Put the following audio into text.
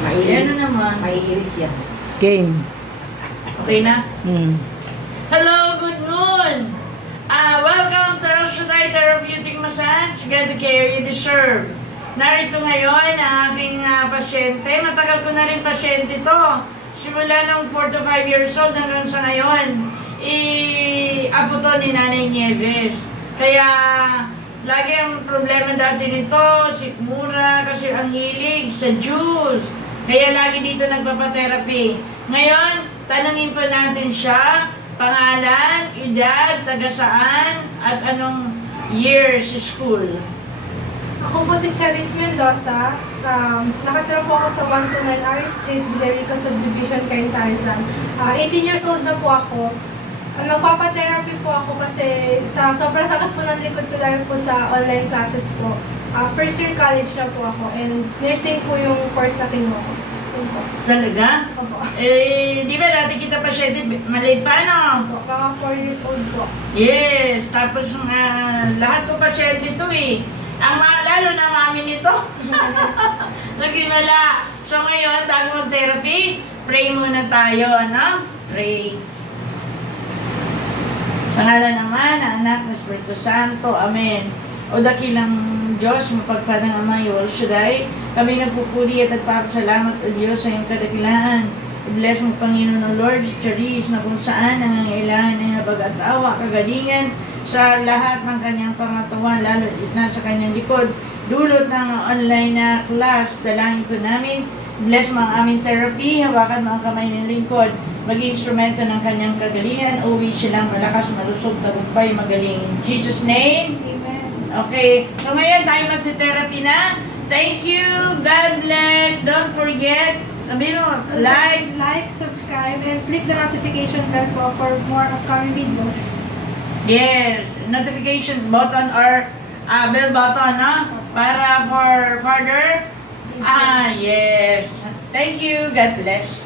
Maiiris. Ano naman? Maiiris yan. Game. Okay na? Mm. Hello, good noon! Welcome to El Shaddai Therapeutic Massage. Get the care you deserve. Narito ngayon ang aking pasyente. Matagal ko na rin pasyente to. Simula nung 4 to 5 years old hanggang sa ngayon. Apo to ni Nanay Nieves. Kaya lagi ang problema dati nito, sikmura, kasi ang hilig sa juice. Kaya lagi dito nagpapatherapy. Ngayon, tanungin po natin siya, pangalan, edad, taga saan, at anong year sa school. Ako po si Charis Mendoza. Nakatira po ako sa 129 R Street, Villarica Subdivision, Caintarzan. 18 years old na po ako. Magpapatherapy po ako kasi sa sobrang sakit po ng likod ko dahil po sa online classes po. First year college na po ako and nursing po yung course na kinuha ko. Yun po. Talaga? Opo. Di ba dati kita pasyente, maliit pa no? Opo, mga 4 years old po. Yes, tapos lahat ko pasyente to eh. Ang lalo na mami nito. Nagimala. So ngayon, bago mag-therapy, pray muna tayo, ano? Pray. Sa ngalan naman, ng Anak, ng Espiritu Santo. Amen. O dakilang Diyos, mapagpadang Ama, El Shaddai, kami nagpupuri at nagpapasalamat o Diyos sa iyong kadakilaan. I-bless mo, Panginoon o Lord, si Charis, na kung saan nangangailangan ng habag at awa, kagalingan sa lahat ng kanyang pangatawan, lalo na sa kanyang likod. Dulot ng online na class, dalangin ko namin. Bless mo ang aming therapy, hawakan mo ang kamay ng lingkod, maging instrumento ng kanyang kagalingan, uwi silang malakas, malusog, tagumpay, magaling. In Jesus' name, Amen. okay. So ngayon tayo magte-therapy na. Thank you, God bless, don't forget, sabi mo, like, subscribe, and click the notification bell po for more upcoming videos. yes, notification button or bell button, no? Para for further. Yes. Thank you, God bless.